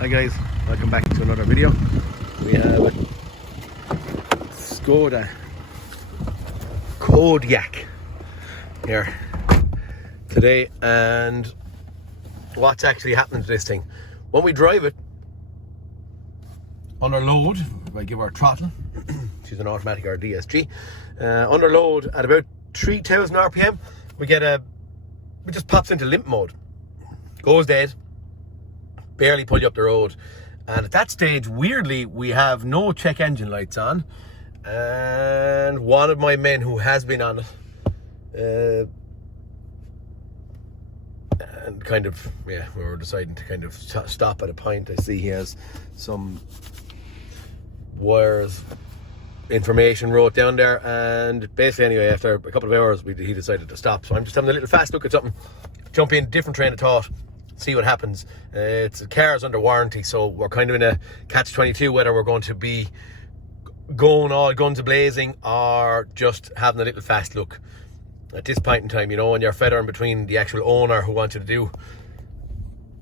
Hi guys, welcome back to another video. We have a Skoda Kodiaq here today, and what's actually happening to this thing when we drive it under load. If I give her a throttle, she's an automatic or DSG, under load at about 3000 RPM, it just pops into limp mode, goes dead, barely pull you up the road. And at that stage, weirdly, we have no check engine lights on, and one of my men who has been on it, and kind of, we were deciding to kind of stop at a point. I see he has some wires information wrote down there, and basically anyway, after a couple of hours he decided to stop. So I'm just having a little fast look at something, jump in, different train of thought, see what happens. The car is under warranty, so we're kind of in a catch-22 whether we're going to be going all guns a-blazing or just having a little fast look. At this point in time, you know, when you're feathering between the actual owner who wants you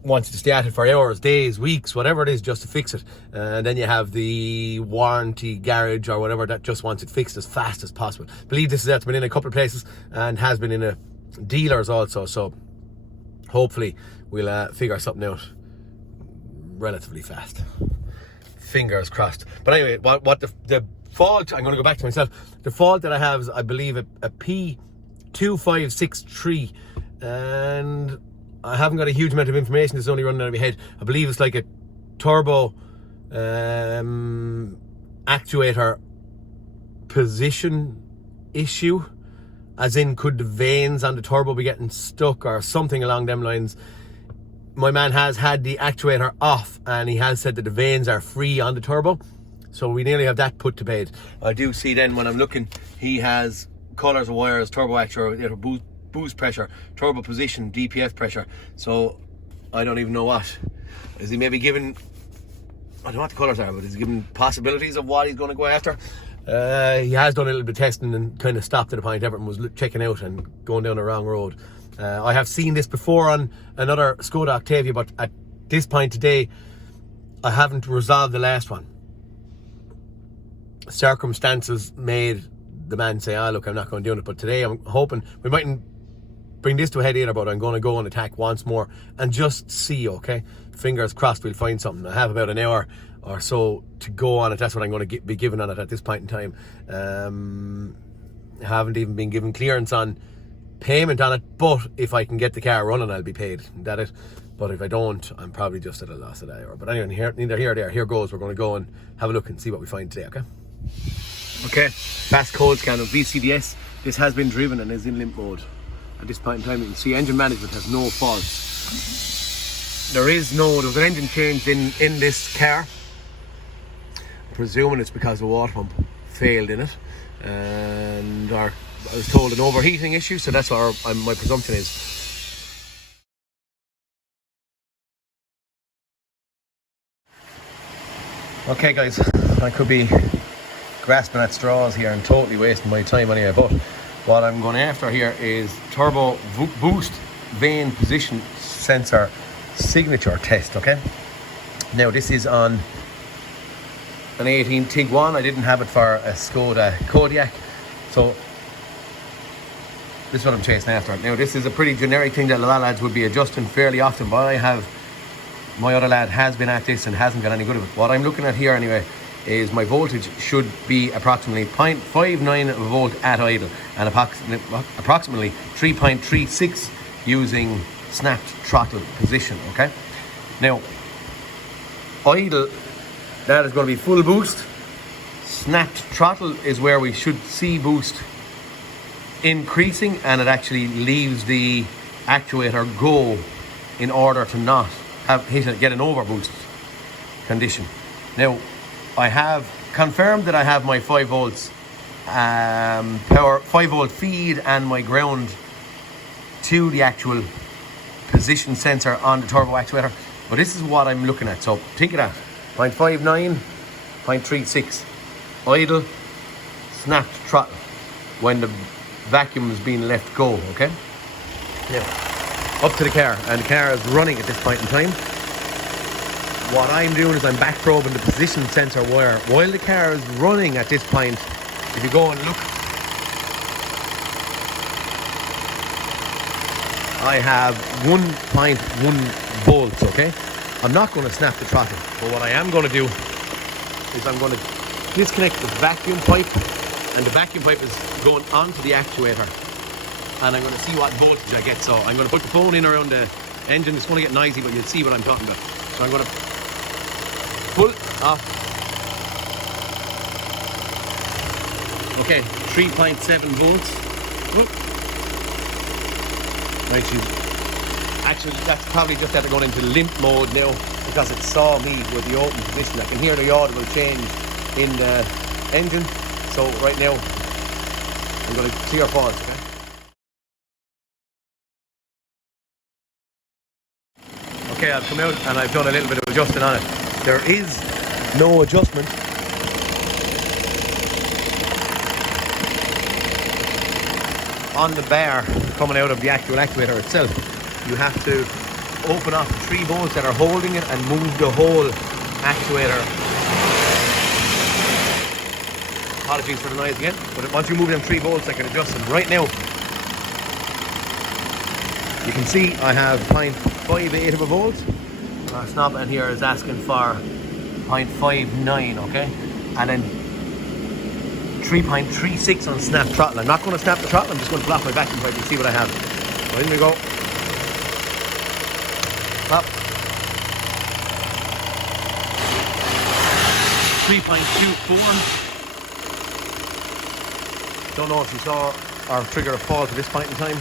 to stay at it for hours, days, weeks, whatever it is, just to fix it, and then you have the warranty garage or whatever that just wants it fixed as fast as possible. I believe this has been in a couple of places and has been in a dealers also, so hopefully we'll figure something out relatively fast. Fingers crossed. But anyway, what the fault, I'm going to go back to myself. The fault that I have is, I believe, a P2563, and I haven't got a huge amount of information. It's only running out of my head. I believe it's like a turbo actuator position issue, as in could the vanes on the turbo be getting stuck or something along them lines. My man has had the actuator off, and he has said that the vanes are free on the turbo, so we nearly have that put to bed. I do see then when I'm looking, he has colours of wires, turbo actuator, boost pressure, turbo position, DPF pressure. So I don't even know what. Is he maybe giving, I don't know what the colours are, but is he giving possibilities of what he's going to go after? He has done a little bit of testing and kind of stopped at a point. Everything was checking out and going down the wrong road. I have seen this before on another Skoda Octavia, but at this point today, I haven't resolved the last one. Circumstances made the man say, look, I'm not going to do it. But today I'm hoping we mightn't bring this to a head either, but I'm going to go and attack once more and just see, okay? Fingers crossed we'll find something. I have about an hour or so to go on it. That's what I'm going to be given on it at this point in time. Haven't even been given clearance on payment on it, but if I can get the car running, I'll be paid. That it. But if I don't, I'm probably just at a loss of that hour. But anyway, neither here nor there. Here goes. We're going to go and have a look and see what we find today, okay? Okay, fast code scan of VCDS. This has been driven and is in limp mode. At this point in time, you can see engine management has no faults. There was an engine change in this car. I'm presuming it's because the water pump failed in it, and I was told an overheating issue, so that's what my presumption is. Okay guys, I could be grasping at straws here and totally wasting my time anyway, but what I'm going after here is turbo boost vane position sensor signature test, okay? Now this is on an 18 Tiguan. I didn't have it for a Skoda Kodiaq, so this is what I'm chasing after. Now this is a pretty generic thing that a lot of lads would be adjusting fairly often, but my other lad has been at this and hasn't got any good of it. What I'm looking at here anyway is my voltage should be approximately 0.59 volt at idle and approximately 3.36 using snapped throttle position, okay? Now, idle, that is going to be full boost. Snapped throttle is where we should see boost increasing, and it actually leaves the actuator go in order to not get an overboost condition. Now, I have confirmed that I have my 5 volts 5 volt feed and my ground to the actual position sensor on the turbo actuator, but this is what I'm looking at. So think of that: 0.59, 0.36 idle, snapped throttle when the vacuum is being left go, okay? Now, up to the car, and the car is running at this point in time. what I'm doing is I'm back probing the position sensor wire while the car is running at this point. If you go and look, I have 1.1 volts, okay? I'm not going to snap the throttle, but what I am going to do is I'm going to disconnect the vacuum pipe, and the vacuum pipe is going onto the actuator, and I'm going to see what voltage I get. So I'm going to put the phone in around the engine. It's going to get noisy, but you'll see what I'm talking about. So I'm going to pull off. Okay, 3.7 volts. Right, actually that's probably just after going into limp mode now, because it saw me with the open position. I can hear the audible change in the engine. So right now I'm going to clear pause, okay? Okay, I've come out and I've done a little bit of adjusting on it. There is no adjustment on the bar coming out of the actual actuator itself. You have to open up the 3 bolts that are holding it and move the whole actuator. Apologies for the noise again, but once you move them 3 bolts I can adjust them. Right now you can see I have 0.58 of a volt. Our snob in here is asking for 0.59, okay? And then 3.36 on snap throttle. I'm not going to snap the throttle, I'm just going to pull off my vacuum pipe and see what I have. So in we go. Up. 3.24. Don't know if you saw our trigger a pause at this point in time.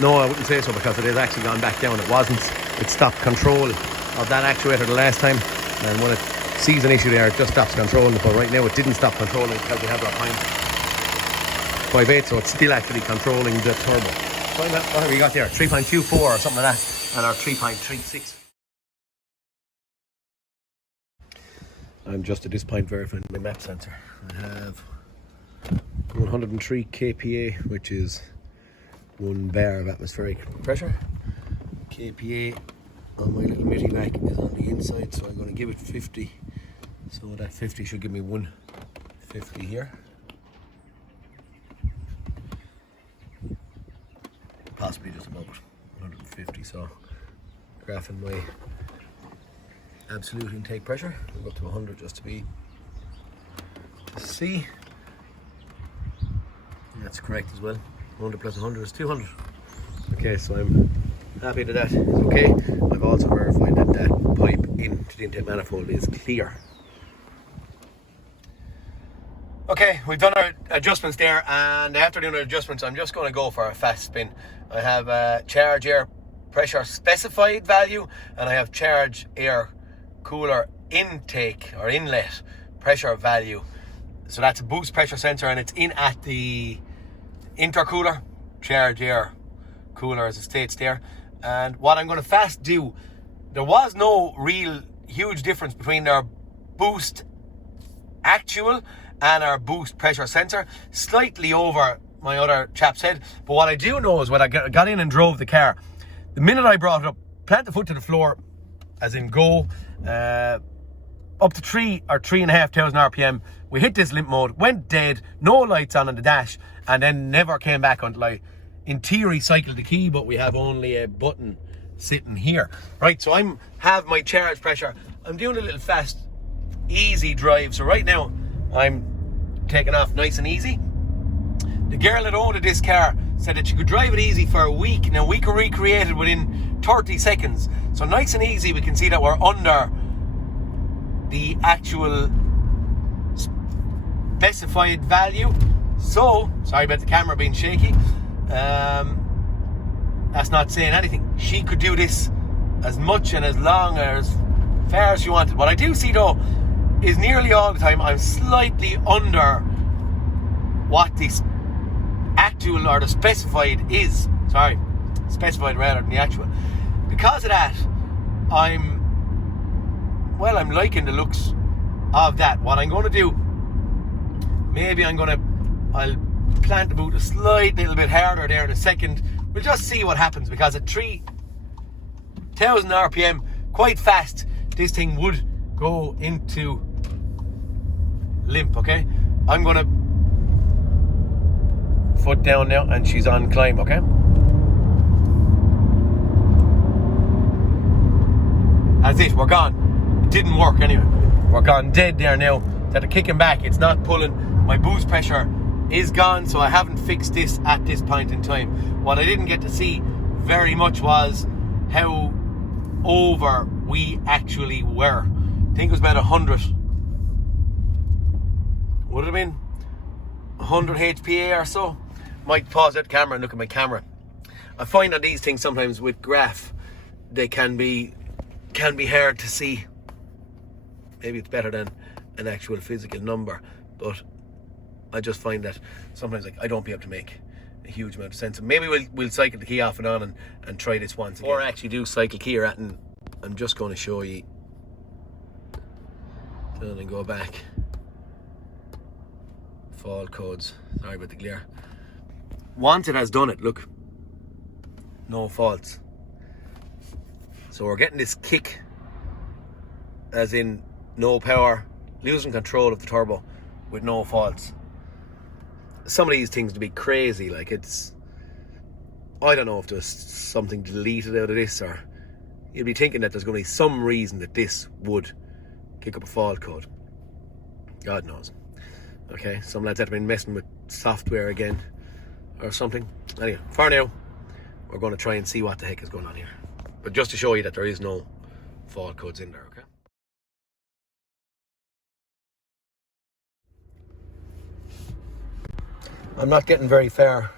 No, I wouldn't say so, because it has actually gone back down. It wasn't. It stopped control of that actuator the last time, and when it sees an issue there, it just stops controlling it. But right now it didn't stop controlling it because we have our 0.58, so it's still actually controlling the turbo. What have we got there? 3.24 or something like that, and our 3.36. I'm just at this point verifying my map sensor. I have 103 kPa, which is 1 bar of atmospheric pressure. kPa on my little MIDI back is on the inside, so I'm going to give it 50. So that 50 should give me 150 here. Possibly just about 150. So graphing my absolute intake pressure. We'll go up to 100 just to see. And that's correct as well. 100 plus 100 is 200. Okay, so I'm happy that is okay. I've also verified that that pipe into the intake manifold is clear. Okay, we've done our adjustments there, and after doing our adjustments I'm just going to go for a fast spin. I have a charge air pressure specified value, and I have charge air cooler intake or inlet pressure value. So that's a boost pressure sensor, and it's in at the intercooler, charge air cooler as it states there. And what I'm going to fast do, there was no real huge difference between our boost actual and our boost pressure sensor, slightly over my other chap's head. But what I do know is when I got in and drove the car, the minute I brought it up, plant the foot to the floor, as in go, up to 3 or 3,500 RPM, we hit this limp mode, went dead, no lights on the dash, and then never came back until I, in theory, cycled the key, but we have only a button sitting here. Right, so I'm have my charge pressure. I'm doing a little fast, easy drive. So right now, I'm taking off nice and easy. The girl that owned this car said that you could drive it easy for a week. Now we can recreate it within 30 seconds. So nice and easy, we can see that we're under the actual specified value. So, sorry about the camera being shaky. That's not saying anything. She could do this as much and as long or as far as she wanted. What I do see though is nearly all the time I'm slightly under what the actual or the specified is. Sorry, specified rather than the actual. Because of that, I'm liking the looks of that. What I'm going to do, maybe I'll plant the boot a slight little bit harder there in a second. We'll just see what happens, because at 3,000 RPM, quite fast, this thing would go into limp, okay? I'm gonna foot down now, and she's on climb, okay? That's it, we're gone. It didn't work anyway. We're gone dead there now. That are kicking back, it's not pulling. My boost pressure is gone, so I haven't fixed this at this point in time. What I didn't get to see very much was how over we actually were. I think it was about 100. Would it have been 100 HPA or so? Might pause that camera and look at my camera. I find on these things sometimes with graph, they can be hard to see. Maybe it's better than an actual physical number, but I just find that sometimes like I don't be able to make a huge amount of sense. And maybe we'll cycle the key off and on and try this once again. Or actually do cycle key at, and I'm just going to show you. And then go back. Fault codes. Sorry about the glare. Once it has done it, look, no faults. So we're getting this kick, as in no power, losing control of the turbo with no faults. Some of these things to be crazy, like it's, I don't know if there's something deleted out of this, or you'd be thinking that there's going to be some reason that this would kick up a fault code. God knows. Okay, some lads have been messing with software again or something. Anyway, for now, we're going to try and see what the heck is going on here. But just to show you that there is no fault codes in there, okay? I'm not getting very far,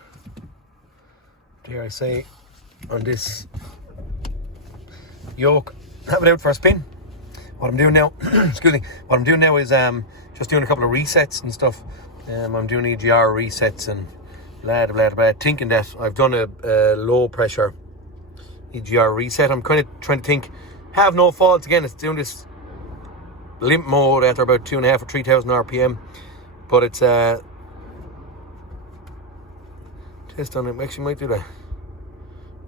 dare I say, on this yoke. Have it out for a spin. What I'm doing now, excuse me, what I'm doing now is just doing a couple of resets and stuff. I'm doing EGR resets and blah, blah, blah, thinking that I've done a low pressure EGR reset. I'm kind of trying to think, have no faults again. It's doing this limp mode after about 2,500 or 3,000 RPM, but it's test on it. Actually might do the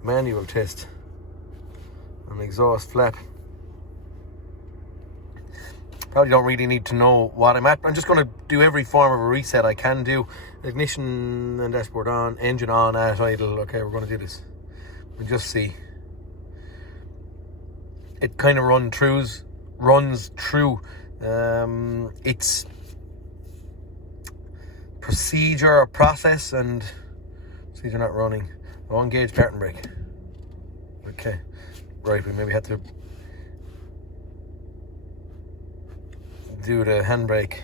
manual test on the exhaust flap. Probably don't really need to know what I'm at. I'm just going to do every form of a reset I can do. Ignition and dashboard on, engine on, at idle. Okay, we're going to do this. We'll just see. It kind of runs through its procedure or process, and see they're not running. Oh, engage parking brake. Okay, right, we maybe had to do the handbrake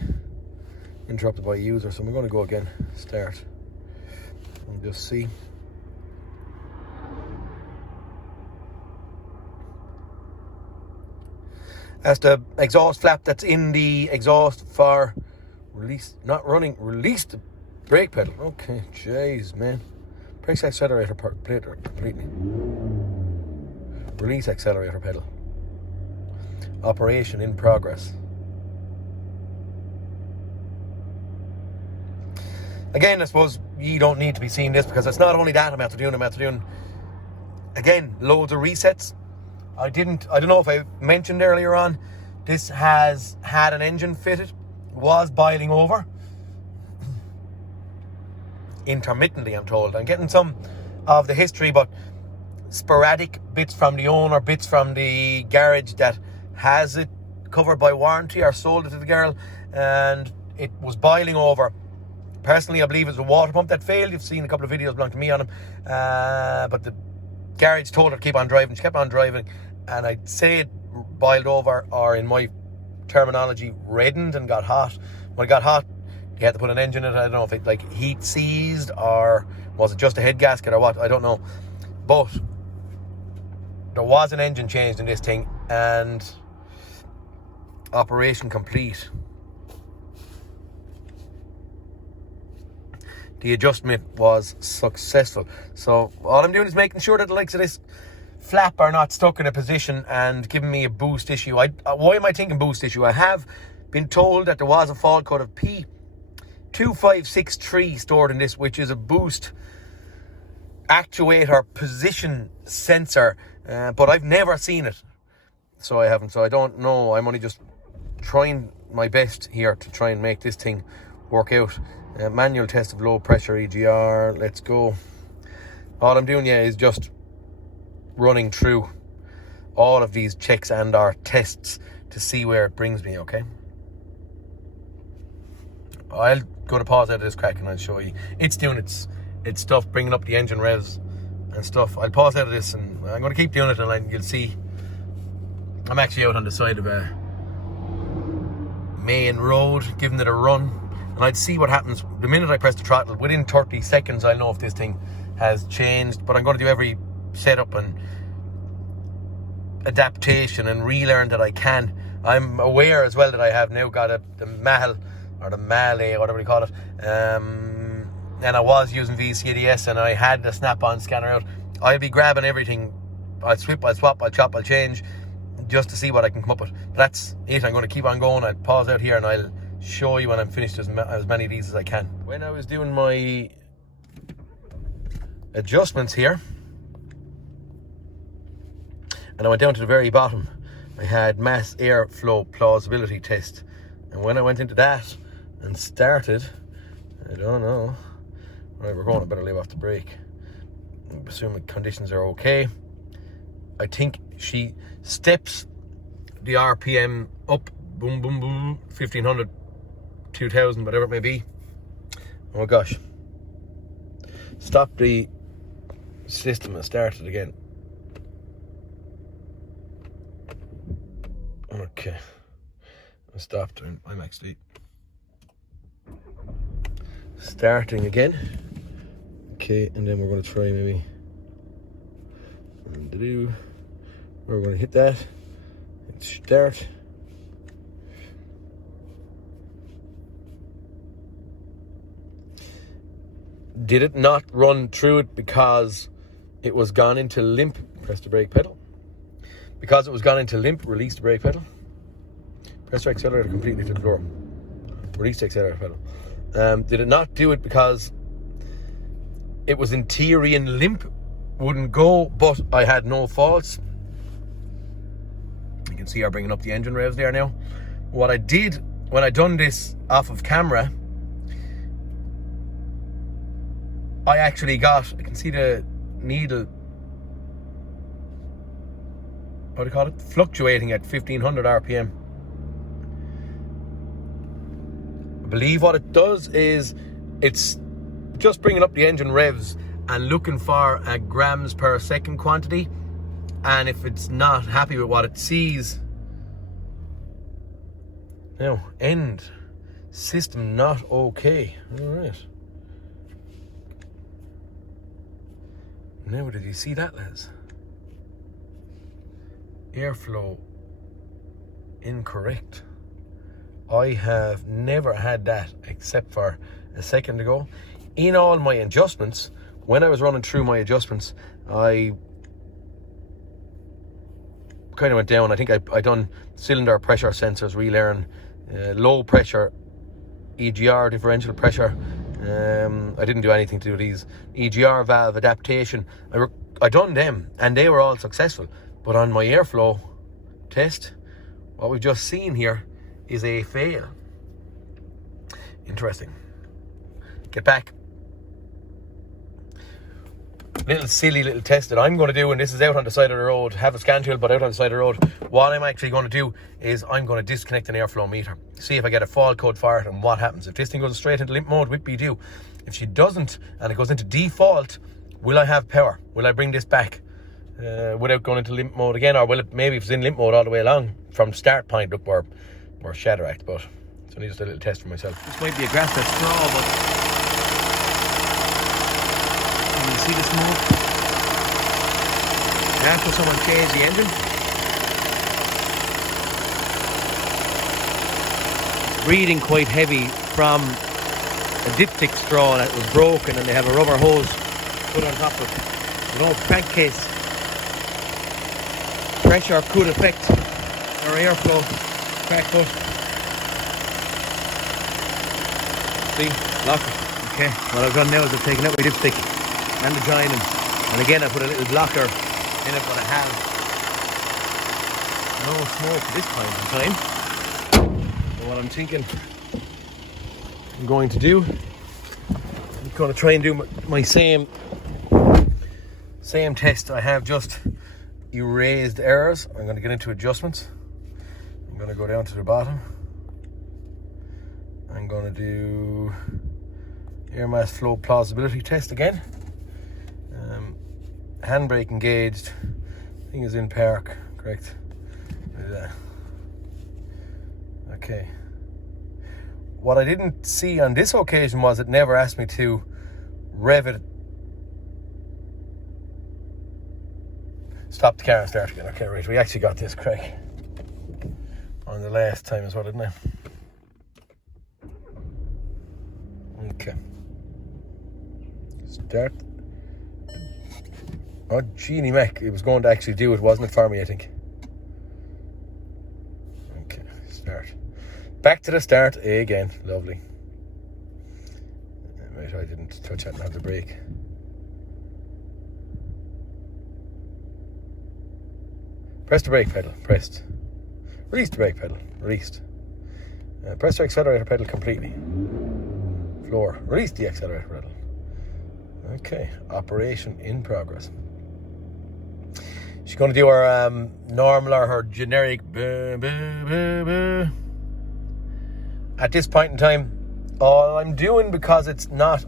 interrupted by user, so we're going to go again, start, and just see. That's the exhaust flap that's in the exhaust for release, not running, release the brake pedal. Okay, jeez, man. Press accelerator completely. Release accelerator pedal. Operation in progress. Again, I suppose you don't need to be seeing this because it's not only that I'm after doing, again, loads of resets. I don't know if I mentioned earlier on, this has had an engine fitted, was boiling over. Intermittently, I'm told. I'm getting some of the history, but sporadic bits from the owner, bits from the garage that has it covered by warranty or sold it to the girl, and it was boiling over. Personally, I believe it was a water pump that failed. You've seen a couple of videos belong to me on them, but the garage told her to keep on driving. She kept on driving, and I'd say it boiled over, or in my terminology, reddened and got hot. When it got hot, you had to put an engine in it. I don't know if it like heat seized, or was it just a head gasket or what, I don't know. But there was an engine changed in this thing, and operation complete. The adjustment was successful. So all I'm doing is making sure that the likes of this flap are not stuck in a position and giving me a boost issue. Why am I thinking boost issue? I have been told that there was a fault code of P2563 stored in this, which is a boost actuator position sensor, but I've never seen it. So I haven't. So I don't know. I'm only just trying my best here to try and make this thing work out. Manual test of low pressure EGR. Let's go. All I'm doing is just running through all of these checks and our tests to see where it brings me, okay? I'll go to pause out of this crack and I'll show you. It's doing its stuff, bringing up the engine revs and stuff. I'll pause out of this and I'm going to keep doing it, and you'll see I'm actually out on the side of a main road, giving it a run, and I'd see what happens the minute I press the throttle. Within 30 seconds I'll know if this thing has changed, but I'm going to do every setup and adaptation and relearn that I can. I'm aware as well that I have now got the Mahal or the Male, whatever you call it, and I was using VCDS and I had the snap-on scanner out. I'll be grabbing everything. I'll swap, I'll chop, I'll change, just to see what I can come up with. But that's it. I'm going to keep on going. I'll pause out here and I'll show you when I'm finished as many of these as I can. When I was doing my adjustments here, and I went down to the very bottom, I had mass airflow plausibility test, and when I went into that and started, I don't know, right, we're going, I better leave off the brake. I'm assuming conditions are okay. I think she steps the RPM up, boom, boom, boom, 1500, 2000, whatever it may be. Oh my gosh. Stop the system and start it again. Okay. I stopped. I'm actually starting again. Okay, and then we're going to try maybe. We're going to hit that and start. Did it not run through it because it was gone into limp? Press the brake pedal. Because it was gone into limp, release the brake pedal. Press the accelerator completely to the floor. Release the accelerator pedal. Did it not do it because it was in theory in limp? Wouldn't go, but I had no faults. You can see I'm bringing up the engine revs there now. What I did when I done this off of camera, I actually got, I can see the needle, what do you call it, fluctuating at 1500 RPM. I believe what it does is it's just bringing up the engine revs and looking for a grams per second quantity, and if it's not happy with what it sees, now end system not okay. All right, now did you see that, lads? Airflow incorrect. I have never had that except for a second ago. In all my adjustments, when I was running through my adjustments, I kind of went down. I think I done cylinder pressure sensors, relearn, low pressure, EGR, differential pressure. I didn't do anything to do these. EGR valve adaptation. I done them and they were all successful. But on my airflow test, what we've just seen here is a fail. Interesting. Get back. Little silly little test that I'm going to do, and this is out on the side of the road. Have a scan tool, but out on the side of the road. What I'm actually going to do is I'm going to disconnect an airflow meter. See if I get a fault code for it and what happens. If this thing goes straight into limp mode, whippy do. If she doesn't and it goes into default, will I have power? Will I bring this back without going into limp mode again? Or will it, maybe if it's in limp mode all the way along from start point, look, we're shatteracked, but it's only just a little test for myself. This might be a grass-fed straw, but can you see the smoke? After someone changed the engine, breathing quite heavy from a dipstick straw that was broken, and they have a rubber hose put on top of it. An old crankcase. Pressure could affect our airflow. Crack foot. See, lock it. Okay, what I've done now is I've taken out my dipstick and the joining, and again I put a little blocker in it, but I have no smoke at this point in time. And what I'm thinking I'm going to do, I'm going to try and do my same test. I have just erased errors. I'm going to get into adjustments. I'm going to go down to the bottom. I'm going to do air mass flow plausibility test again. Handbrake engaged. Thing is in park, correct? Okay. What I didn't see on this occasion was it never asked me to rev it. Stop the car and start again. Okay, right. We actually got this, Craig, on the last time as well, didn't I? Okay. Start. Oh, Genie Mac. It was going to actually do it, wasn't it, for me, I think. Okay, start. Back to the start again. Lovely. Right, I didn't touch that and have the brake. Press the brake pedal. Pressed. Release the brake pedal. Released. Press the accelerator pedal completely. Floor. Release the accelerator pedal. Okay. Operation in progress. She's going to do her normal or her generic at this point in time. All I'm doing, because it's not,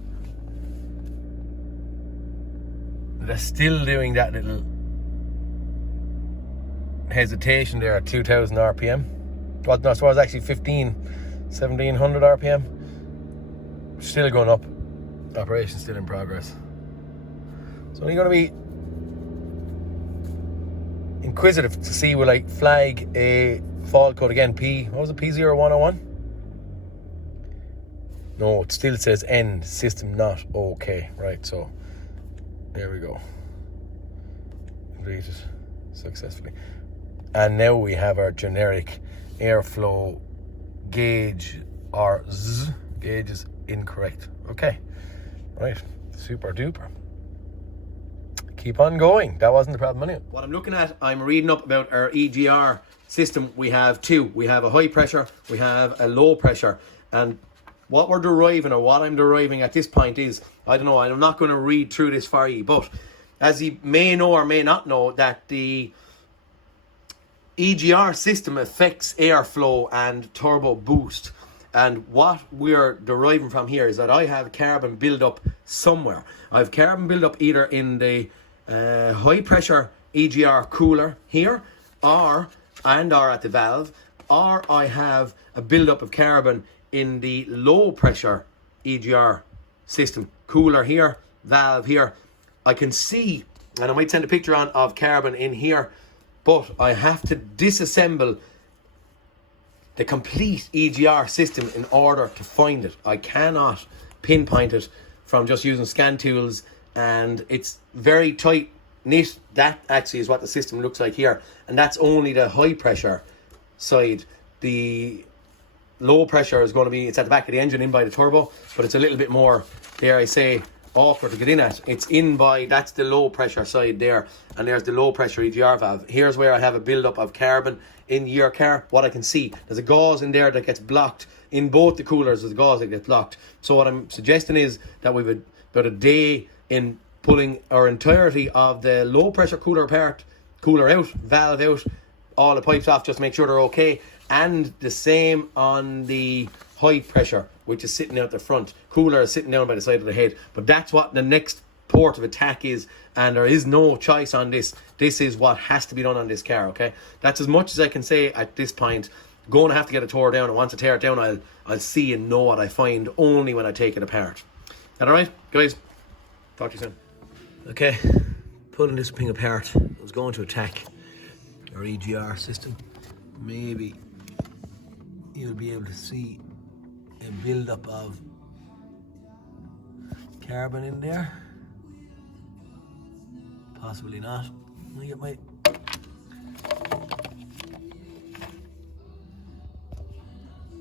they're still doing that little hesitation there at 2000 RPM. Well, no, so it was actually 1700 RPM. Still going up. Operation still in progress. So you're going to be inquisitive to see, will I flag a fault code again? What was it, P0101? No, it still says end, system not okay. Right, so there we go. Completed successfully. And now we have our generic airflow gauge, or Z gauge is incorrect. Okay, right, super duper. Keep on going. That wasn't the problem anyway. What I'm looking at, I'm reading up about our EGR system. We have two. We have a high pressure, we have a low pressure. And what we're deriving, or what I'm deriving at this point is, I don't know, I'm not going to read through this for you, but as you may know or may not know, that the EGR system affects airflow and turbo boost. And what we're deriving from here is that I have carbon build-up somewhere. I have carbon build-up either in the high pressure EGR cooler here, or at the valve, or I have a build-up of carbon in the low pressure EGR system, cooler here, valve here. I can see, and I might send a picture on of carbon in here, but I have to disassemble the complete EGR system in order to find it. I cannot pinpoint it from just using scan tools, and it's very tight knit. That actually is what the system looks like here, and that's only the high pressure side. The low pressure is going to be, it's at the back of the engine in by the turbo, but it's a little bit more, dare I say, awkward to get in at. It's in by, that's the low pressure side there, and there's the low pressure EGR valve. Here's where I have a build up of carbon in your car. What I can see, there's a gauze in there that gets blocked. In both the coolers there's a gauze that gets blocked. So what I'm suggesting is that we've about a day in pulling our entirety of the low pressure cooler apart, cooler out, valve out, all the pipes off, just make sure they're okay. And the same on the high pressure, which is sitting out the front. Cooler is sitting down by the side of the head. But that's what the next port of attack is, and there is no choice on this. This is what has to be done on this car, okay? That's as much as I can say at this point. Going to have to get it tore down, and once I tear it down, I'll see and know what I find only when I take it apart. That alright, guys? Talk to you soon. Okay, pulling this thing apart. I was going to attack our EGR system. Maybe you'll be able to see a build-up of carbon in there. Possibly not. Let me get my...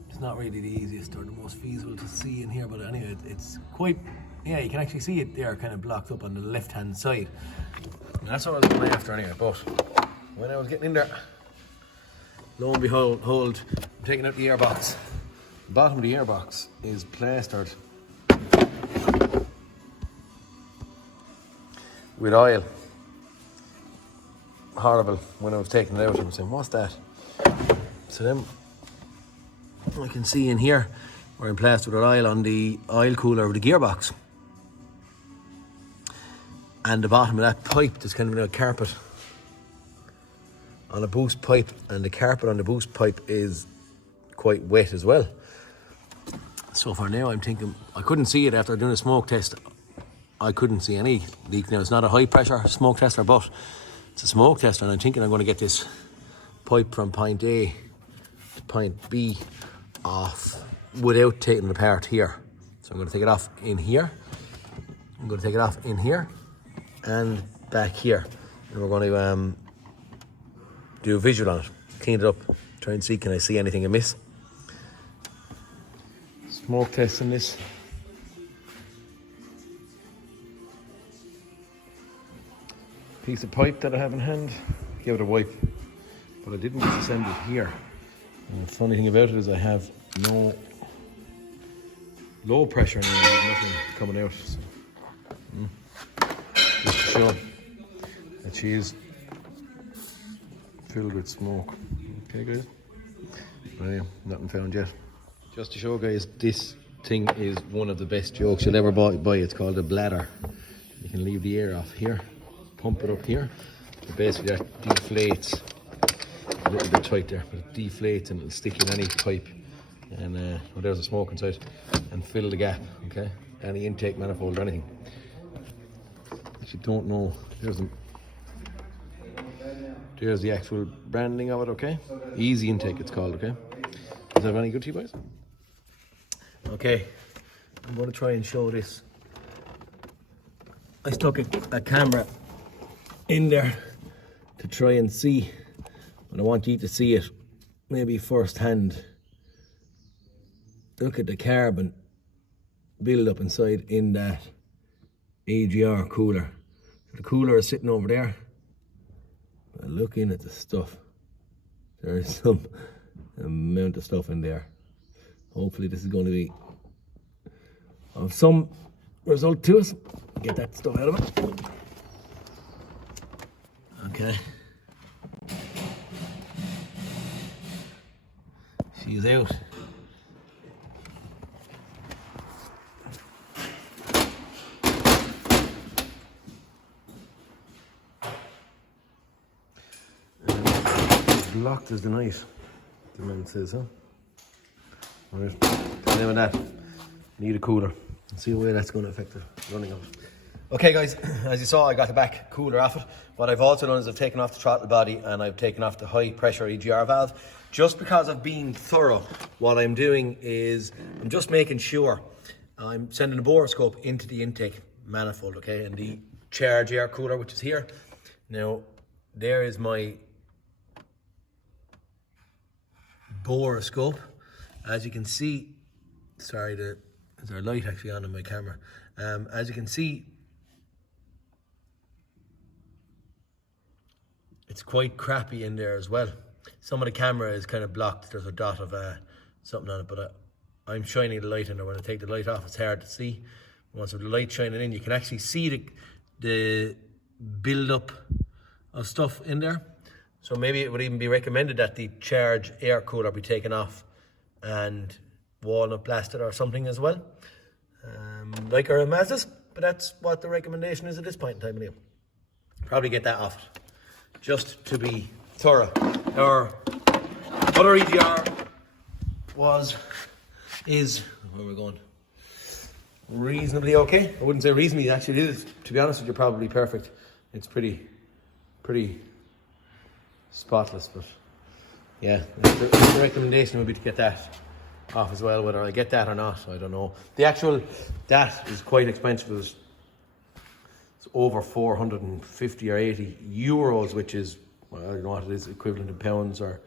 It's not really the easiest or the most feasible to see in here, but anyway, it's quite... Yeah, you can actually see it there, kind of blocked up on the left-hand side. And that's what I was going after anyway, but when I was getting in there, lo and behold, I'm taking out the airbox. The bottom of the airbox is plastered with oil. Horrible. When I was taking it out, I was saying, what's that? So then I can see in here where I'm plastered with oil on the oil cooler of the gearbox. And the bottom of that pipe, there's kind of a carpet on a boost pipe, and the carpet on the boost pipe is quite wet as well. So for now, I'm thinking, I couldn't see it after doing a smoke test. I couldn't see any leak. Now, it's not a high pressure smoke tester, but it's a smoke tester, and I'm thinking I'm going to get this pipe from point A to point B off without taking it apart here. So I'm going to take it off in here. I'm going to take it off in here and back here. And we're going to do a visual on it, clean it up, try and see, can I see anything amiss? Smoke testing this. Piece of pipe that I have in hand, give it a wipe. But I didn't disassemble it here. And the funny thing about it is I have no low pressure now, there's nothing coming out. So, just to show that she is filled with smoke. Okay guys, but yeah, nothing found yet. Just to show guys, this thing is one of the best jokes you'll ever buy. It's called a bladder. You can leave the air off here, pump it up here. So basically that deflates, a little bit tight there, but it deflates and it'll stick in any pipe, and well, there's the smoke inside, and fill the gap, okay? Any intake manifold or anything. If you don't know, there's the actual branding of it, okay? Easy intake it's called, okay? Does that have any good to you guys? Okay, I'm going to try and show this. I stuck a camera in there to try and see, and I want you to see it maybe firsthand. Look at the carbon build up inside in that AGR cooler. So the cooler is sitting over there. But looking at the stuff, there's some amount of stuff in there. Hopefully this is going to be of some result to us. Get that stuff out of it. Okay. She's out. Locked as the night, the man says, huh? Alright, name of that, need a cooler. Let's see the way that's going to affect the running of it. Okay guys, as you saw, I got the back cooler off it. What I've also done is I've taken off the throttle body and I've taken off the high pressure EGR valve. Just because of being thorough, what I'm doing is I'm just making sure I'm sending the borescope into the intake manifold, okay, and the charge air cooler, which is here. Now, there is my borescope. As you can see, sorry, there's our light actually on in my camera. As you can see, it's quite crappy in there as well. Some of the camera is kind of blocked. There's a dot of something on it, but I'm shining the light in there. When I take the light off, it's hard to see. Once the light shining in, you can actually see the build up of stuff in there. So maybe it would even be recommended that the charge air cooler be taken off and walnut blasted or something as well, like our Mazdas. But that's what the recommendation is at this point in time. Anyway, probably get that off it, just to be thorough. Our other EGR is where we're going, reasonably okay. I wouldn't say reasonably, actually it is. To be honest with you, probably perfect. It's pretty spotless, but yeah, the recommendation would be to get that off as well. Whether I get that or not, I don't know. The actual, that is quite expensive. It's over 450 or 80 euros, which is, well, I don't know what it is, equivalent in pounds or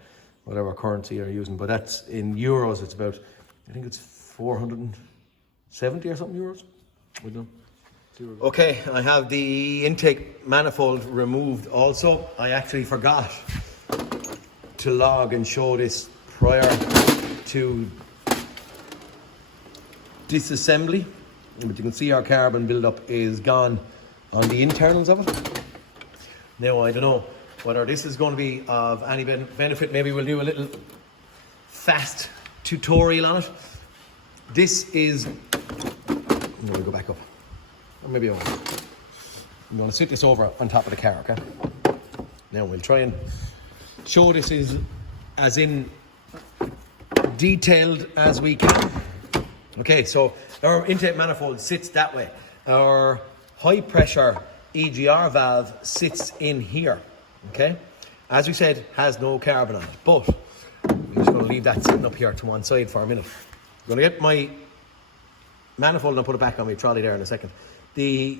whatever currency you're using, but that's in euros. It's about, I think it's 470 or something euros. I don't know. Okay, I have the intake manifold removed also. I actually forgot to log and show this prior to disassembly, but you can see our carbon buildup is gone on the internals of it. Now I don't know whether this is going to be of any benefit. Maybe we'll do a little fast tutorial on it. This is, I'm going to go back up, or maybe over. I'm going to sit this over on top of the car, okay? Now we'll try and show this is as in detailed as we can. Okay, so our intake manifold sits that way. Our high pressure EGR valve sits in here, okay? As we said, has no carbon on it, but I'm just going to leave that sitting up here to one side for a minute. I'm going to get my manifold and put it back on my trolley there in a second. The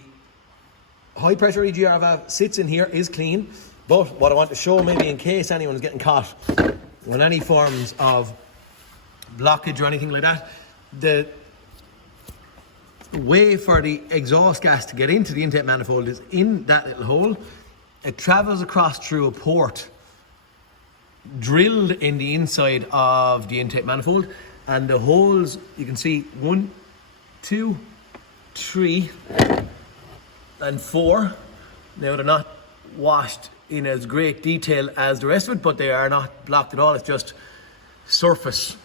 high pressure EGR valve sits in here, is clean, but what I want to show, maybe in case anyone's getting caught on any forms of blockage or anything like that, the way for the exhaust gas to get into the intake manifold is in that little hole. It travels across through a port drilled in the inside of the intake manifold, and the holes, you can see 1, 2, 3 and 4. Now they're not washed in as great detail as the rest of it, but they are not blocked at all. It's just surface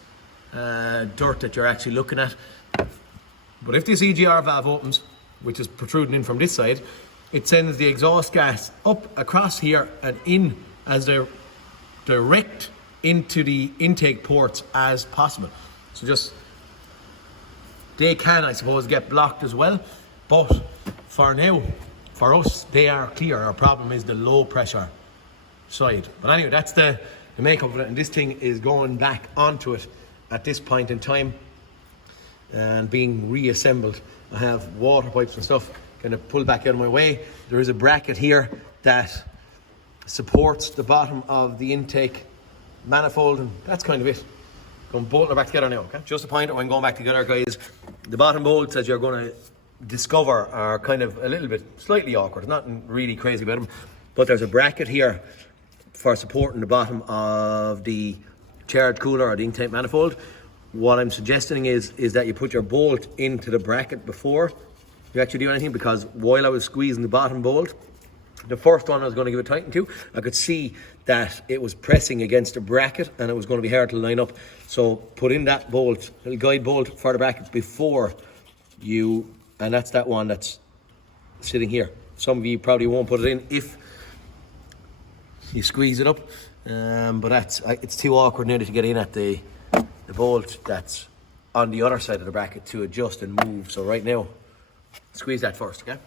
dirt that you're actually looking at. But if this EGR valve opens, which is protruding in from this side, it sends the exhaust gas up across here and in as they're direct into the intake ports as possible. So just, they can, I suppose, get blocked as well, but for now, for us, they are clear. Our problem is the low pressure side. But anyway, that's the makeup of it, and this thing is going back onto it at this point in time and being reassembled. I have water pipes and stuff kind of pulled back out of my way. There is a bracket here that supports the bottom of the intake manifold, and that's kind of it. Going bolting it back together now, okay? Just a point when going back together, guys, the bottom bolts, as you're going to discover, are kind of a little bit slightly awkward. Nothing really crazy about them, but there's a bracket here for supporting the bottom of the charge cooler or the intake manifold. What I'm suggesting is that you put your bolt into the bracket before you actually do anything, because while I was squeezing the bottom bolt, the first one I was going to give a tighten to, I could see that it was pressing against the bracket and it was going to be hard to line up. So put in that bolt, little guide bolt for the bracket before you, and that's that one that's sitting here. Some of you probably won't put it in if you squeeze it up, but it's too awkward now to get in at the bolt that's on the other side of the bracket to adjust and move. So right now, squeeze that first, okay?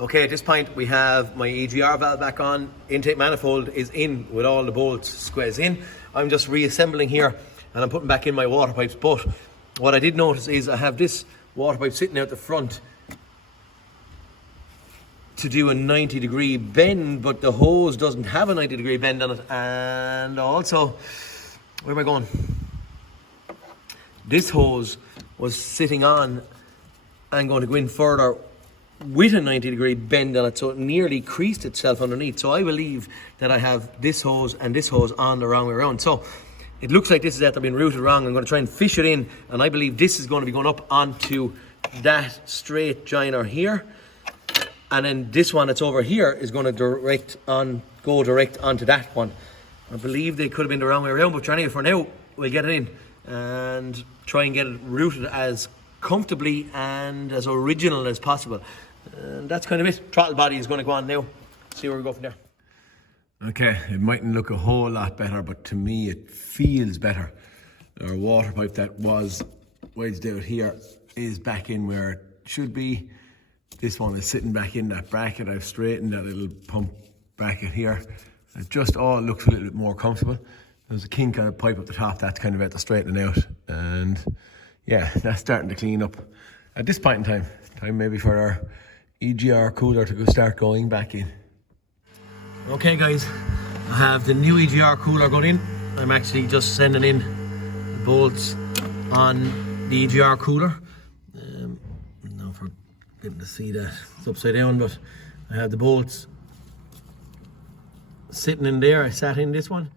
Okay, at this point we have my EGR valve back on. Intake manifold is in with all the bolts squeezed in. I'm just reassembling here and I'm putting back in my water pipes, but what I did notice is I have this water pipe sitting out the front to do a 90-degree bend, but the hose doesn't have a 90-degree bend on it. And also, where am I going? This hose was sitting on and going to go in further with a 90-degree bend on it, so it nearly creased itself underneath. So I believe that I have this hose and this hose on the wrong way around. So it looks like this is after being routed wrong. I'm going to try and fish it in, and I believe this is going to be going up onto that straight joiner here, and then this one that's over here is going to go direct onto that one. I believe they could have been the wrong way around, but anyway, for now we'll get it in and try and get it routed as comfortably and as original as possible. And that's kind of it. Throttle body is going to go on now. See where we go from there. Okay, it mightn't look a whole lot better, but to me it feels better. Our water pipe that was wedged out here is back in where it should be. This one is sitting back in that bracket. I've straightened that little pump bracket here. It just all looks a little bit more comfortable. There's a kink on the pipe up the top. That's kind of at the straightening out. And yeah, that's starting to clean up. At this point in time, maybe for our EGR cooler to start going back in. Okay guys, I have the new EGR cooler going in. I'm actually just sending in the bolts on the EGR cooler. Now for getting to see that it's upside down, but I have the bolts sitting in there. I sat in this one.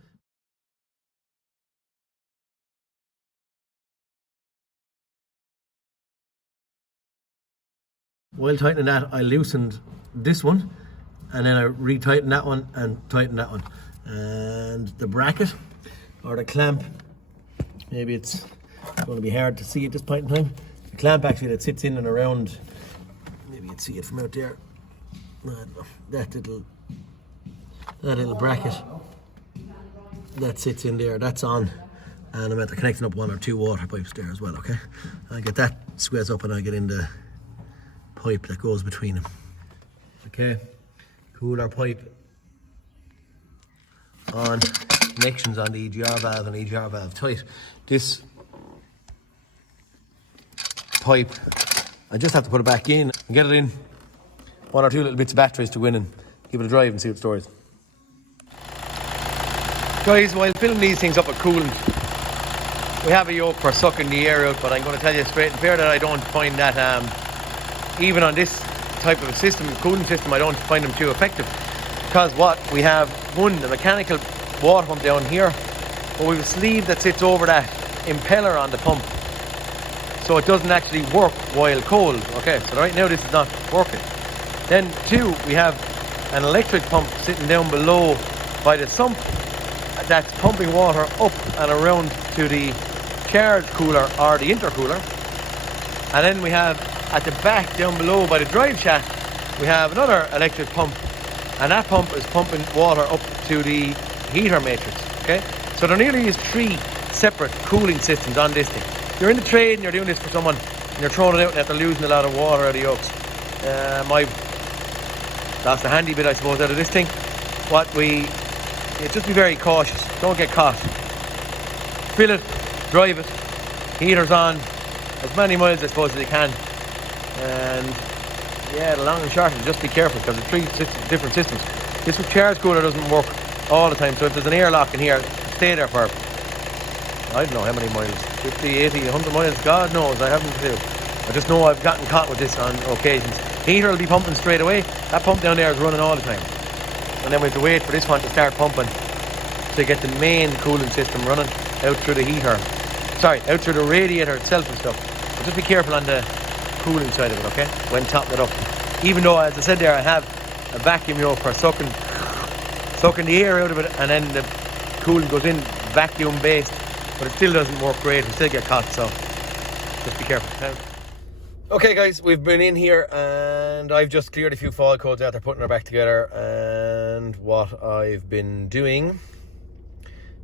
While tightening that, I loosened this one, and then I retightened that one and tightened that one. And the bracket, or the clamp, maybe it's going to be hard to see at this point in time. The clamp actually that sits in and around, maybe you can see it from out there, that little bracket that sits in there, that's on. And I'm after connecting up 1 or 2 water pipes there as well, okay? I get that squares up and I get in the pipe that goes between them. Okay, cooler pipe on, connections on the EGR valve and EGR valve tight. This pipe, I just have to put it back in and get it in 1 or 2 little bits of batteries to go in and give it a drive and see what the story is. Guys, while filming these things up at coolant, we have a yoke for sucking the air out, but I'm going to tell you straight and fair that I don't find that, even on this type of a system, cooling system, I don't find them too effective. Because what we have, one, the mechanical water pump down here, but we have a sleeve that sits over that impeller on the pump, so it doesn't actually work while cold. Okay, so right now this is not working. Then 2, we have an electric pump sitting down below by the sump that's pumping water up and around to the charge cooler or the intercooler. And then we have at the back down below by the drive shaft, we have another electric pump, and that pump is pumping water up to the heater matrix. Okay, so there nearly is 3 separate cooling systems on this thing. You're in the trade and you're doing this for someone and you're throwing it out and after losing a lot of water out of the yokes. That's the handy bit, I suppose, out of this thing. Just be very cautious. Don't get caught. Fill it, drive it, heaters on, as many miles, I suppose, as you can. And yeah, the long and short is just be careful, because it's 3 different systems. This charge cooler doesn't work all the time, so if there's an airlock in here, stay there for, I don't know how many miles, 50, 80, 100 miles, God knows, I haven't a clue. I just know I've gotten caught with this on occasions. Heater will be pumping straight away. That pump down there is running all the time. And then we have to wait for this one to start pumping to get the main cooling system running out through the heater. Sorry, out through the radiator itself and stuff. But just be careful on the cooling side of it, okay? When topping it up. Even though, as I said there, I have a vacuum yoke for sucking the air out of it, and then the cooling goes in vacuum based, but it still doesn't work great. We still get caught, so just be careful. Okay guys, we've been in here and I've just cleared a few foil codes out. They're putting her back together, and what I've been doing,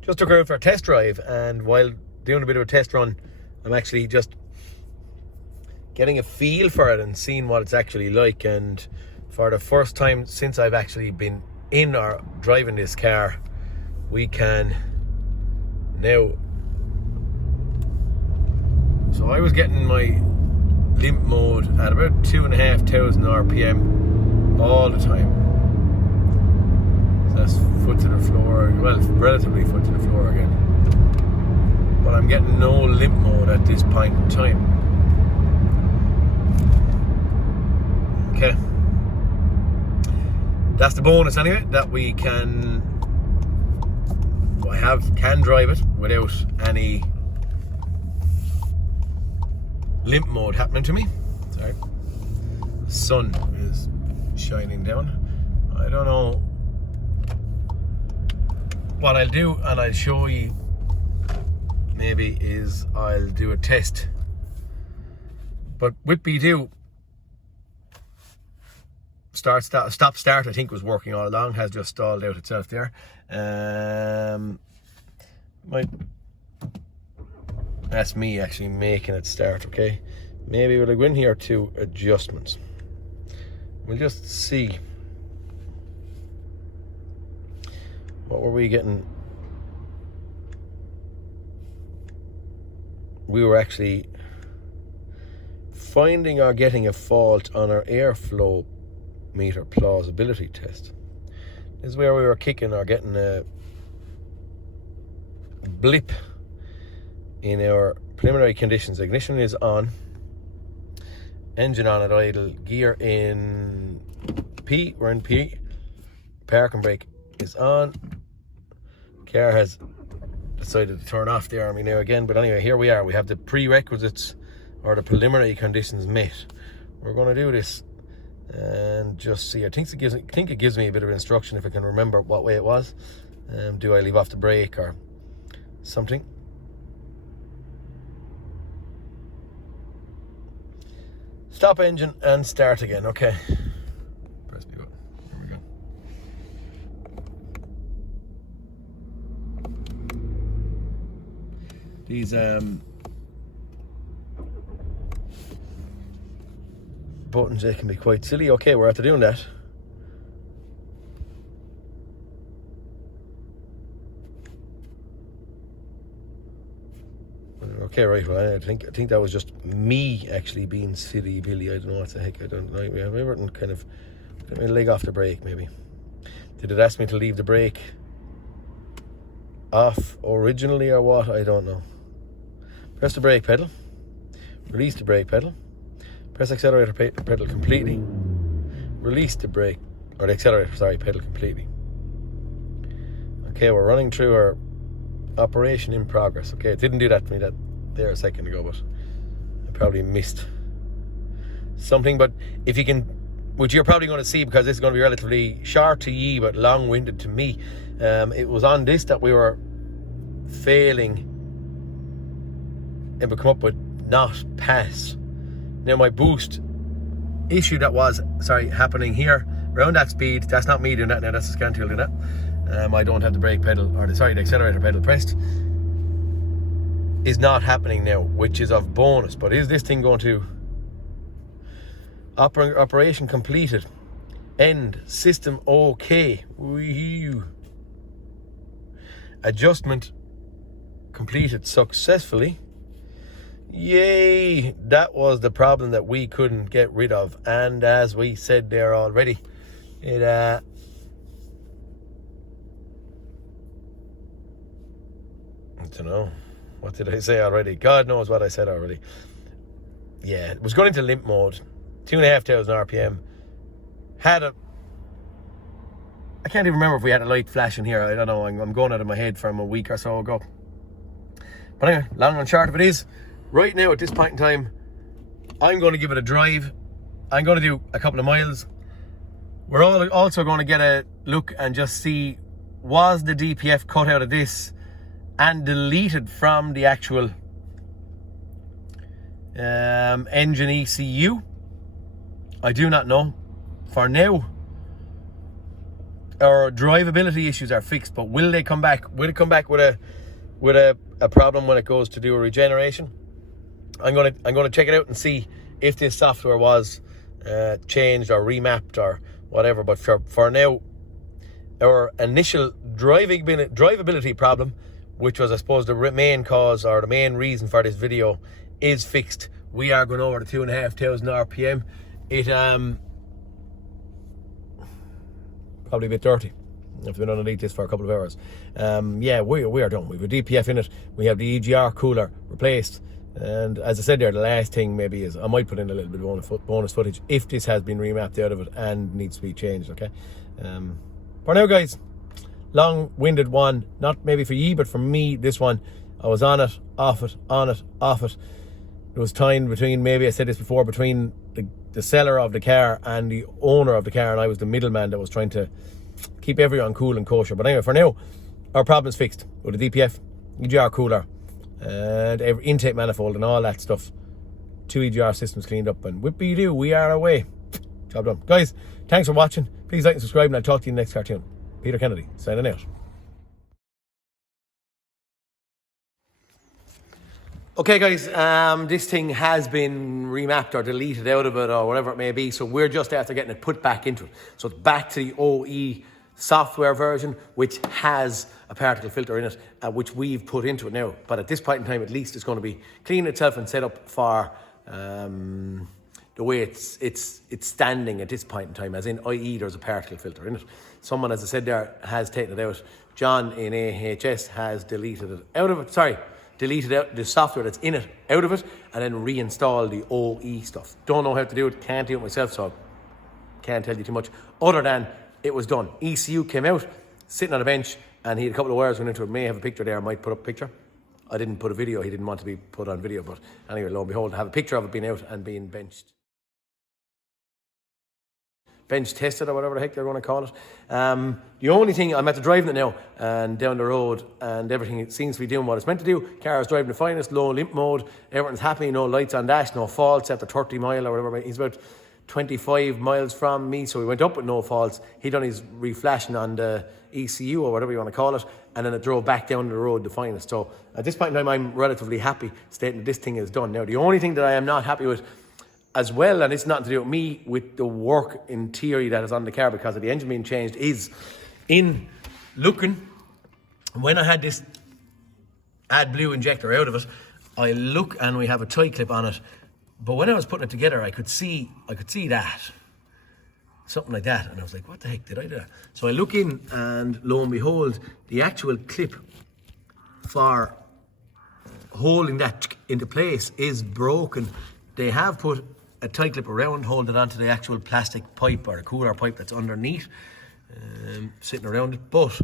just took her out for a test drive, and while doing a bit of a test run, I'm actually just getting a feel for it and seeing what it's actually like. And for the first time since I've actually been in or driving this car, we can now, so I was getting my limp mode at about 2,500 RPM all the time. So that's foot to the floor, well, relatively foot to the floor again. But I'm getting no limp mode at this point in time. Okay. That's the bonus anyway, that we can, can drive it without any limp mode happening to me. Sorry, the sun is shining down. I don't know what I'll do, and I'll show you maybe, is I'll do a test. But Whitby do stop start, I think was working all along, has just stalled out itself there. That's me actually making it start, okay? Maybe we'll go in here to adjustments. We'll just see. What were we getting? We were actually finding or getting a fault on our airflow meter plausibility test. This is where we were kicking or getting a blip in our preliminary conditions. Ignition is on, engine on at idle, gear in P, we're in P, parking brake is on, car has decided to turn off the army now again. But anyway, here we are, we have the prerequisites or the preliminary conditions met. we're going to do this and just see. I think it gives me a bit of instruction if I can remember what way it was. Do I leave off the brake or something? Stop engine and start again. Okay. Press me button. Here we go. These buttons, they can be quite silly. Okay, we're after doing that. Okay, right. Well, I think that was just me actually being silly, Billy. I don't know what the heck. I don't know. We have everything kind of. Let me leg off the brake, maybe. Did it ask me to leave the brake off originally or what? I don't know. Press the brake pedal. Release the brake pedal. Press accelerator pedal completely. Release the brake, or the accelerator, sorry, pedal completely. Okay, we're running through our operation in progress. Okay, it didn't do that to me there a second ago, but I probably missed something. But if you can, which you're probably going to see because this is going to be relatively short to ye but long-winded to me, it was on this that we were failing and we come up with not pass. Now my boost issue that was happening here around that speed, that's not me doing that now, that's the Scantiel doing that. I don't have the brake pedal, or the accelerator pedal pressed, is not happening now, which is of bonus. But is this thing going to operation completed, end, system okay, wee-hoo. Adjustment completed successfully. Yay! That was the problem that we couldn't get rid of, and as we said there already, it I don't know, what did I say already? God knows what I said already. Yeah, it was going into limp mode, 2,500 RPM. I can't even remember if we had a light flashing here. I don't know. I'm going out of my head from a week or so ago. But anyway, long and short of it is, right now at this point in time, I'm going to give it a drive. I'm going to do a couple of miles. We're also going to get a look and just see, was the DPF cut out of this and deleted from the actual engine ECU? I do not know. For now, our drivability issues are fixed, but will they come back? Will it come back with a problem when it goes to do a regeneration? I'm gonna check it out and see if this software was changed or remapped or whatever. But for now, our initial drivability problem, which was, I suppose, the main cause or the main reason for this video, is fixed. We are going over to 2,500 RPM. It probably a bit dirty if we've been underneath this for a couple of hours. Yeah, we are done. We've a DPF in it. We have the EGR cooler replaced. And as I said there, the last thing maybe is I might put in a little bit of bonus footage if this has been remapped out of it and needs to be changed, okay? For now, guys, long-winded one, not maybe for ye, but for me, this one, I was on it, off it, on it, off it. It was timed between, maybe I said this before, between the seller of the car and the owner of the car, and I was the middleman that was trying to keep everyone cool and kosher. But anyway, for now, our problem's fixed with the DPF, EGR cooler, and every intake manifold and all that stuff. 2 EGR systems cleaned up, and whippy-doo, we are away. Job done. Guys, thanks for watching. Please like and subscribe, and I'll talk to you in the next cartoon. Peter Kennedy, signing out. Okay, guys, this thing has been remapped or deleted out of it or whatever it may be, so we're just after getting it put back into it. So it's back to the OE software version, which has a particle filter in it, which we've put into it now. But at this point in time, at least, it's going to be cleaning itself and set up for the way it's standing at this point in time, as in, i.e. there's a particle filter in it. Someone, as I said there, has taken it out. John in AHS has deleted it out of it. Deleted out the software that's in it out of it, and then reinstall the OE stuff. Don't know how to do it, can't do it myself, so can't tell you too much other than it was done. ECU came out, sitting on a bench, and he had a couple of wires going into it. May have a picture there, I might put up a picture. I didn't put a video, he didn't want to be put on video, but anyway, lo and behold, I have a picture of it being out and being benched. bench tested or whatever the heck they're going to call it. The only thing, I'm after driving it now and down the road, and everything it seems to be doing what it's meant to do. Car is driving the finest, low limp mode, everything's happy, no lights on dash, no faults after 30 mile or whatever. He's about 25 miles from me, so he went up with no faults. He done his reflashing on the ECU or whatever you want to call it, and then it drove back down the road the finest. So at this point in time, I'm relatively happy stating that this thing is done. Now, the only thing that I am not happy with as well, and it's nothing to do with me, with the work in theory that is on the car because of the engine being changed, is in looking, when I had this AdBlue injector out of it, I look and we have a tie clip on it, but when I was putting it together, I could see that, something like that, and I was like, what the heck did I do? So I look in, and lo and behold, the actual clip for holding that into place is broken. They have put a tie clip around, holding it onto the actual plastic pipe or the cooler pipe that's underneath, sitting around it. But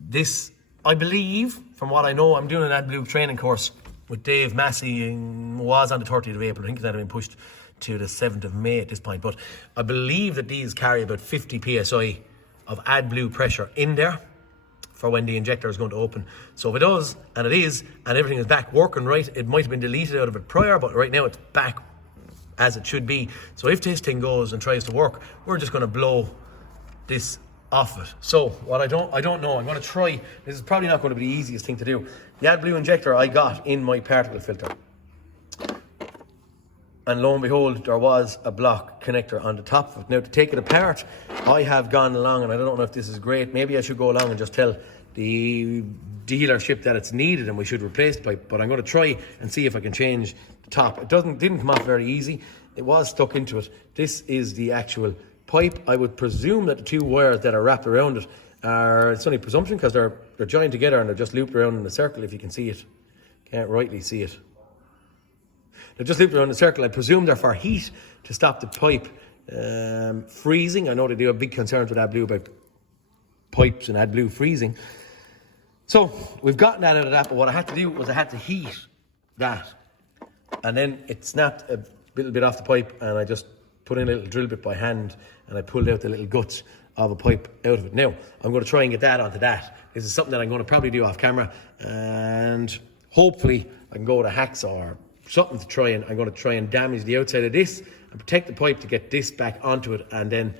this, I believe, from what I know, I'm doing an AdBlue training course with Dave Massey, was on the 30th of April. I think that had been pushed to the 7th of May at this point. But I believe that these carry about 50 psi of AdBlue pressure in there for when the injector is going to open. So if it does, and it is, and everything is back working right, it might have been deleted out of it prior, but right now it's back as it should be. So if this thing goes and tries to work, we're just going to blow this off it. So what I don't know, I'm going to try. This is probably not going to be the easiest thing to do. The AdBlue injector I got in my particle filter, and lo and behold, there was a block connector on the top of it. Now, to take it apart, I have gone along, and I don't know if this is great. Maybe I should go along and just tell the dealership that it's needed and we should replace the pipe. But I'm going to try and see if I can change the top. It didn't come off very easy. It was stuck into it. This is the actual pipe. I would presume that the two wires that are wrapped around it are, it's only presumption because they're joined together and they're just looped around in a circle, if you can see it. Can't rightly see it. They're just looped around in a circle. I presume they're for heat to stop the pipe freezing. I know they do have big concerns with AdBlue about pipes and AdBlue freezing. So we've gotten that out of that, but what I had to do was I had to heat that. And then it snapped a little bit off the pipe, and I just put in a little drill bit by hand, and I pulled out the little guts of a pipe out of it. Now, I'm going to try and get that onto that. This is something that I'm going to probably do off camera, and hopefully I can go with a hacksaw or something to try, and I'm going to try and damage the outside of this and protect the pipe to get this back onto it, and then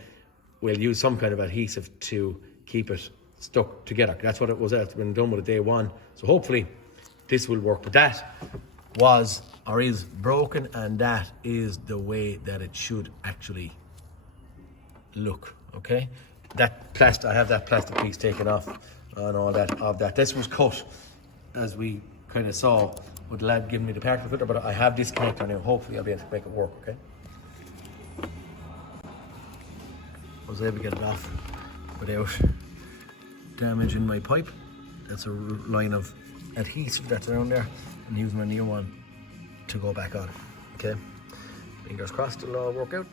we'll use some kind of adhesive to keep it stuck together. That's what it was at when done with it day one. So hopefully this will work. But that was or is broken, and that is the way that it should actually look. Okay, that plastic, I have that plastic piece taken off and all that of that. This was cut, as we kind of saw with the lad giving me the particle filter, but I have this connector now. Hopefully I'll be able to make it work. Okay, I was able to get it off without damaging my pipe. That's a line of adhesive that's around there, and use my new one to go back on. Okay, fingers crossed it'll all work out.